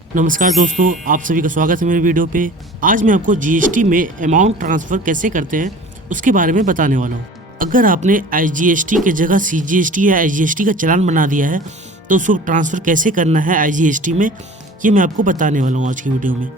नमस्कार दोस्तों, आप सभी का स्वागत है मेरे वीडियो पे। आज मैं आपको जीएसटी में अमाउंट ट्रांसफ़र कैसे करते हैं उसके बारे में बताने वाला हूँ। अगर आपने आईजीएसटी की जगह सीजीएसटी या आईजीएसटी का चालान बना दिया है तो उसको ट्रांसफ़र कैसे करना है आईजीएसटी में, ये मैं आपको बताने वाला हूँ आज की वीडियो में।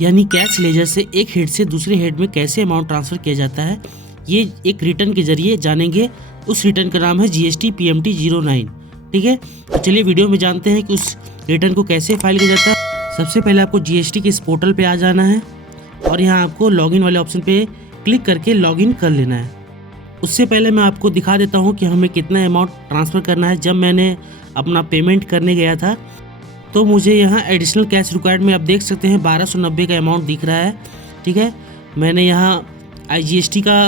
यानी कैश लेजर से एक हेड से दूसरे हेड में कैसे अमाउंट ट्रांसफ़र किया जाता है, ये एक रिटर्न के जरिए जानेंगे। उस रिटर्न का नाम है GST PMT 09। ठीक है, तो चलिए वीडियो में जानते हैं कि उस रिटर्न को कैसे फाइल किया जाता है। सबसे पहले आपको जीएसटी के इस पोर्टल पे आ जाना है और यहाँ आपको लॉगिन वाले ऑप्शन पे क्लिक करके लॉगिन कर लेना है। उससे पहले मैं आपको दिखा देता हूँ कि हमें कितना अमाउंट ट्रांसफ़र करना है। जब मैंने अपना पेमेंट करने गया था तो मुझे यहाँ एडिशनल कैश रिक्वायर्ड में आप देख सकते हैं 1290 का अमाउंट दिख रहा है। ठीक है, मैंने यहाँ आईजीएसटी का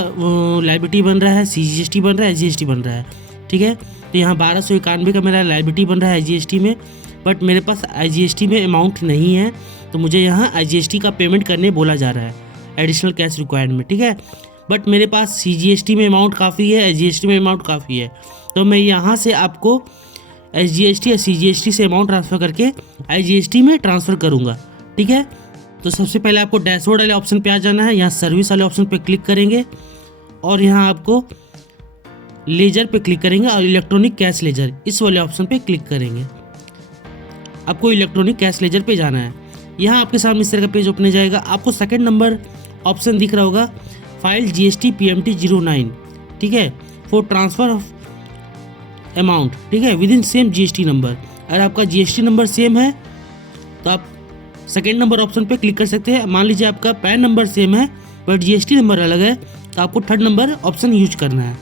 लायबिलिटी बन रहा है, सीजीएसटी बन रहा है, एसजीएसटी बन रहा है। ठीक है, तो यहाँ 1291 का मेरा लायबिलिटी बन रहा है आईजीएसटी में, बट मेरे पास आईजीएसटी में अमाउंट नहीं है, तो मुझे यहाँ आईजीएसटी का पेमेंट करने बोला जा रहा है एडिशनल कैश रिक्वायर्ड में। ठीक है, बट मेरे पास सीजीएसटी में अमाउंट काफ़ी है, एसजीएसटी में अमाउंट काफ़ी है, तो मैं यहाँ से आपको एसजीएसटी या सीजीएसटी से अमाउंट ट्रांसफ़र करके आईजीएसटी में ट्रांसफ़र करूँगा। ठीक है, तो सबसे पहले आपको डैशबोर्ड वाले ऑप्शन पे आ जाना है। यहाँ सर्विस वाले ऑप्शन पे क्लिक करेंगे और यहाँ आपको लेजर पे क्लिक करेंगे और इलेक्ट्रॉनिक कैश लेजर इस वाले ऑप्शन पे क्लिक करेंगे। आपको इलेक्ट्रॉनिक कैश लेजर पे जाना है। यहाँ आपके सामने इस तरह का पेज ओपन हो जाएगा। आपको सेकंड नंबर ऑप्शन दिख रहा होगा, फाइल GST PMT 09। ठीक है, फॉर ट्रांसफ़र ऑफ अमाउंट। ठीक है, with in same GST number. अगर आपका GST नंबर सेम है तो आप सेकेंड नंबर ऑप्शन पे क्लिक कर सकते हैं। मान लीजिए आपका पैन नंबर सेम है बट GST नंबर अलग है तो आपको थर्ड नंबर ऑप्शन यूज करना है।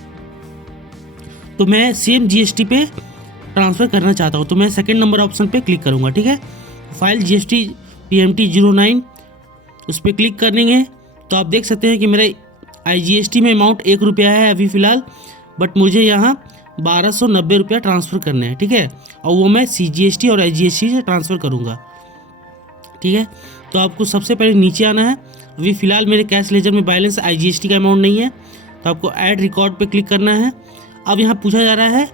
तो मैं सेम GST पे ट्रांसफ़र करना चाहता हूँ तो मैं सेकंड नंबर ऑप्शन पे क्लिक करूँगा। ठीक है, फाइल GST PMT 09 उस पर क्लिक करेंगे तो आप देख सकते हैं कि मेरे आईजीएसटी में अमाउंट 1 रुपया है अभी फ़िलहाल, बट मुझे यहाँ 1290 रुपया ट्रांसफ़र करने हैं। ठीक है, और वो मैं सीजीएसटी और आईजीएसटी से ट्रांसफ़र करूँगा। ठीक है, तो आपको सबसे पहले नीचे आना है। अभी फ़िलहाल मेरे कैश लेजर में बैलेंस आईजीएसटी का अमाउंट नहीं है, तो आपको ऐड रिकॉर्ड पे क्लिक करना है। अब यहाँ पूछा जा रहा है,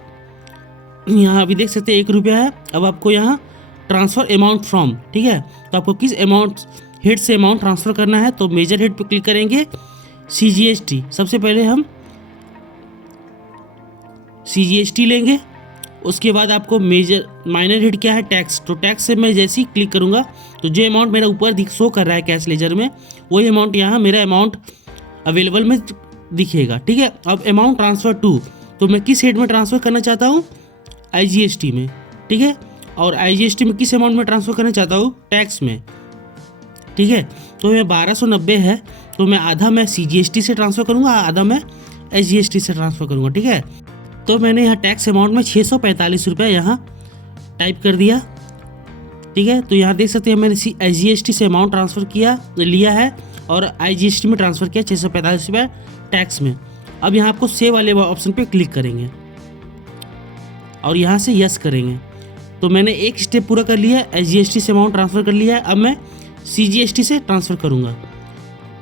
यहाँ अभी देख सकते हैं 1 रुपया है। अब आपको यहाँ ट्रांसफ़र अमाउंट फ्रॉम, ठीक है, तो आपको किस अमाउंट हेड से अमाउंट ट्रांसफ़र करना है, तो मेजर हेड पे क्लिक करेंगे। सीजीएसटी सबसे पहले हम सीजीएसटी लेंगे। उसके बाद आपको मेजर माइनर हेड क्या है, टैक्स। तो टैक्स से मैं जैसे ही क्लिक करूँगा तो जो अमाउंट मेरा ऊपर शो कर रहा है कैश लेजर में, वही अमाउंट यहाँ मेरा अमाउंट अवेलेबल में दिखेगा। ठीक है, अब अमाउंट ट्रांसफ़र टू, तो मैं किस हेड में ट्रांसफ़र करना चाहता हूँ, आईजीएसटी में। ठीक है, और आईजीएसटी में किस अमाउंट में ट्रांसफ़र करना चाहता हूँ, टैक्स में। ठीक है, तो मैं 1290 है तो मैं आधा मैं सीजीएसटी से ट्रांसफ़र करूँगा, आधा मैं एसजीएसटी से ट्रांसफ़र करूँगा। ठीक है, तो मैंने यहाँ टैक्स अमाउंट में 645 रुपये यहाँ टाइप कर दिया। ठीक है, तो यहाँ देख सकते हैं मैंने एसजीएसटी से अमाउंट ट्रांसफ़र लिया है और आईजीएसटी में ट्रांसफ़र किया 645 रुपये टैक्स में। अब यहाँ आपको सेव वाले ऑप्शन पे क्लिक करेंगे और यहाँ से यस करेंगे। तो मैंने एक स्टेप पूरा कर लिया, एसजीएसटी से अमाउंट ट्रांसफ़र कर लिया है। अब मैं सीजीएसटी से ट्रांसफ़र करूँगा।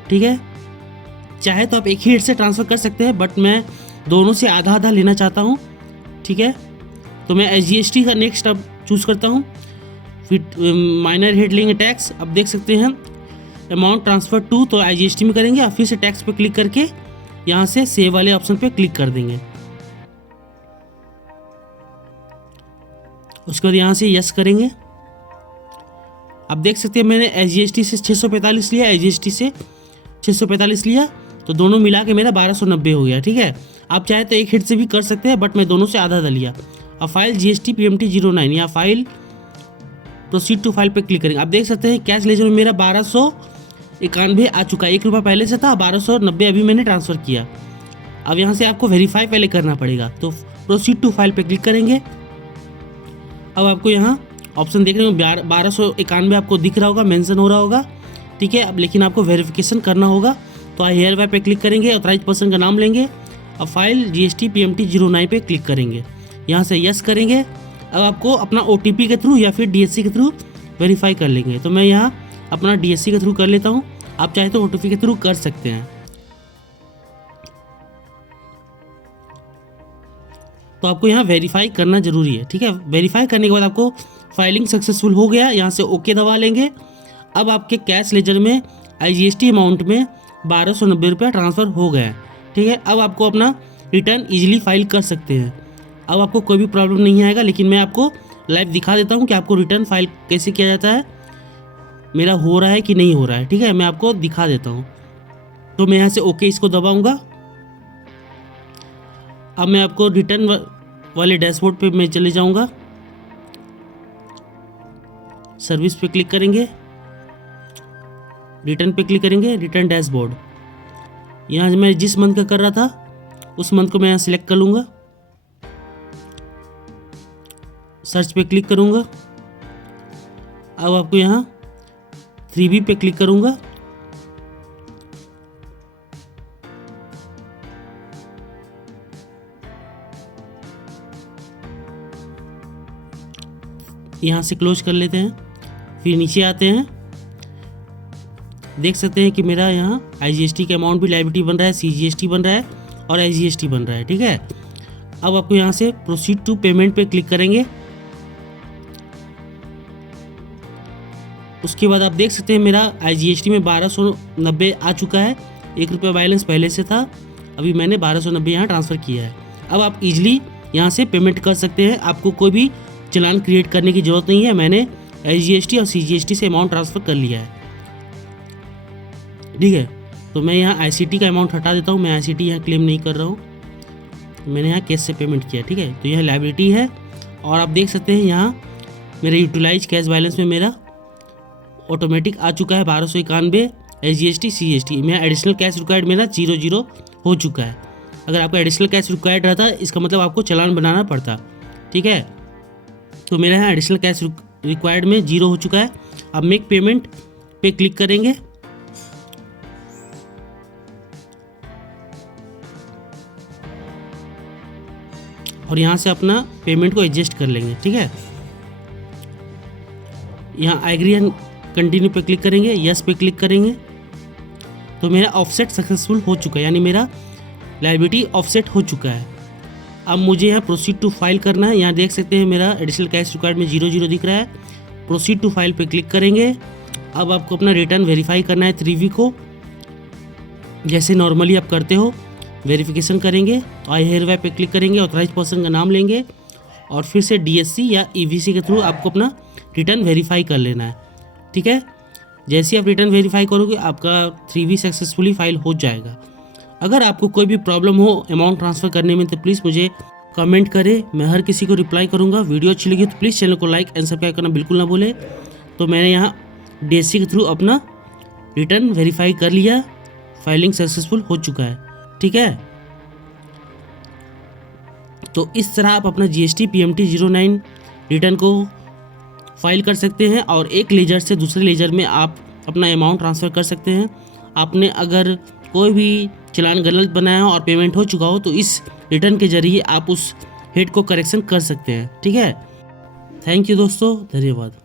ठीक है, चाहे तो आप एक ही हेड से ट्रांसफ़र कर सकते हैं, बट मैं दोनों से आधा आधा लेना चाहता हूँ। ठीक है, तो मैं एसजीएसटी का नेक्स्ट अब चूज़ करता हूँ, फिर माइनर हेड लेंगे टैक्स। अब देख सकते हैं अमाउंट ट्रांसफ़र टू, तो आईजीएसटी में करेंगे और फिर से टैक्स पे क्लिक करके यहाँ से सेव वाले ऑप्शन पे क्लिक कर देंगे। उसके बाद यहाँ से यस करेंगे। अब देख सकते हैं मैंने एसजीएसटी से 645 लिया, आईजीएसटी से 645 लिया, तो दोनों मिला के मेरा 1290 हो गया। ठीक है, आप चाहे तो एक हेड से भी कर सकते हैं, बट मैं दोनों से आधा आधा लिया। अब फाइल GST PMT 09, यहाँ फाइल प्रोसीड टू फाइल पे क्लिक करेंगे। आप देख सकते हैं कैश लेजर में मेरा 1291 आ चुका है। 1 रुपया पहले से था, 1290 अभी मैंने ट्रांसफ़र किया। अब यहाँ से आपको वेरीफाई पहले करना पड़ेगा, तो प्रोसीड टू फाइल पे क्लिक करेंगे। अब आपको यहाँ ऑप्शन देख रहे हो 1291 आपको दिख रहा होगा, मेंशन हो रहा होगा। ठीक है, अब लेकिन आपको वेरिफिकेशन करना होगा, तो हेयर वाई पे क्लिक करेंगे, ऑथराइज पर्सन का नाम लेंगे। अब फाइल GST PMT 09 पे क्लिक करेंगे, यहाँ से यस करेंगे। अब आपको अपना OTP के थ्रू या फिर DSC के थ्रू वेरीफाई कर लेंगे। तो मैं यहाँ अपना DSC के थ्रू कर लेता हूँ, आप चाहे तो OTP के थ्रू कर सकते हैं। तो आपको यहाँ वेरीफाई करना ज़रूरी है। ठीक है, वेरीफाई करने के बाद आपको फाइलिंग सक्सेसफुल हो गया, यहाँ से ओके दबा लेंगे। अब आपके कैश लेजर में IGST अमाउंट में 1290 रुपया ट्रांसफ़र हो गया है। ठीक है, अब आपको अपना रिटर्न ईजिली फाइल कर सकते हैं। अब आपको कोई भी प्रॉब्लम नहीं आएगा, लेकिन मैं आपको लाइव दिखा देता हूँ कि आपको रिटर्न फाइल कैसे किया जाता है, मेरा हो रहा है कि नहीं हो रहा है। ठीक है, मैं आपको दिखा देता हूँ। तो मैं यहाँ से ओके इसको दबाऊँगा। अब मैं आपको रिटर्न वाले डैशबोर्ड पे मैं चले जाऊँगा। सर्विस पे क्लिक करेंगे, रिटर्न पे क्लिक करेंगे, रिटर्न डैशबोर्ड। यहाँ मैं जिस मंथ का कर रहा था उस मंथ को मैं यहाँ सिलेक्ट कर लूँगा। सर्च पे क्लिक करूँगा। अब आपको यहाँ 3B पे क्लिक करूँगा। यहाँ से क्लोज कर लेते हैं। फिर नीचे आते हैं, देख सकते हैं कि मेरा यहाँ IGST का अमाउंट भी लायबिलिटी बन रहा है, CGST बन रहा है और IGST बन रहा है। ठीक है, अब आपको यहाँ से प्रोसीड टू पेमेंट पे क्लिक करेंगे। उसके बाद आप देख सकते हैं मेरा IGST में 1290 आ चुका है। 1 रुपया बैलेंस पहले से था, अभी मैंने 1290 यहाँ ट्रांसफ़र किया है। अब आप इजीली यहाँ से पेमेंट कर सकते हैं, आपको कोई भी चालान क्रिएट करने की ज़रूरत नहीं है। मैंने IGST और CGST से अमाउंट ट्रांसफ़र कर लिया है। ठीक है, तो मैं यहाँ ICT का अमाउंट हटा देता हूँ, मैं ICT यहाँ क्लेम नहीं कर रहा हूँ, मैंने यहाँ कैश से पेमेंट किया। ठीक है, तो यह लायबिलिटी है। और आप देख सकते हैं यहाँ मेरे यूटिलाइज कैश बैलेंस में मेरा ऑटोमेटिक आ चुका है 1291 IGST CGST में। एडिशनल कैश रिक्वायर्ड मेरा 00 हो चुका है। अगर आपका एडिशनल कैश रिक्वायर्ड रहता इसका मतलब आपको चालान बनाना पड़ता। ठीक है, तो मेरा यहाँ एडिशनल कैश रिक्वायर्ड में 0 हो चुका है। अब मेक पेमेंट पे क्लिक करेंगे। और यहाँ से अपना पेमेंट को एडजस्ट कर लेंगे। ठीक है, यहाँ एग्री एंड कंटिन्यू पे क्लिक करेंगे, यस पे क्लिक करेंगे। तो मेरा ऑफसेट सक्सेसफुल हो चुका है, यानी मेरा लायबिलिटी ऑफसेट हो चुका है। अब मुझे यहाँ प्रोसीड टू फाइल करना है। यहाँ देख सकते हैं मेरा एडिशनल कैश रिक्वायर्ड में 00 दिख रहा है। प्रोसीड टू फाइल पे क्लिक करेंगे। अब आपको अपना रिटर्न वेरीफाई करना है 3V को, जैसे नॉर्मली आप करते हो वेरिफिकेशन करेंगे। तो आई हेयरबाय पे क्लिक करेंगे, ऑथराइज पर्सन का नाम लेंगे और फिर से DSC या EVC के थ्रू आपको अपना रिटर्न वेरीफाई कर लेना है। ठीक है, जैसे आप रिटर्न वेरीफाई करोगे आपका 3V सक्सेसफुली फाइल हो जाएगा। अगर आपको कोई भी प्रॉब्लम हो अमाउंट ट्रांसफ़र करने में तो प्लीज़ मुझे कमेंट करें, मैं हर किसी को रिप्लाई करूँगा। वीडियो अच्छी लगी तो प्लीज़ चैनल को लाइक एंड सब्सक्राइब करना बिल्कुल ना भूलें। तो मैंने यहाँ DSC के थ्रू अपना रिटर्न वेरीफाई कर लिया, फाइलिंग सक्सेसफुल हो चुका है। ठीक है, तो इस तरह आप अपना GST PMT 09 रिटर्न को फाइल कर सकते हैं और एक लेजर से दूसरे लेजर में आप अपना अमाउंट ट्रांसफ़र कर सकते हैं। आपने अगर कोई भी चालान गलत बनाया हो और पेमेंट हो चुका हो तो इस रिटर्न के जरिए आप उस हेड को करेक्शन कर सकते हैं। ठीक है, थैंक यू दोस्तों, धन्यवाद।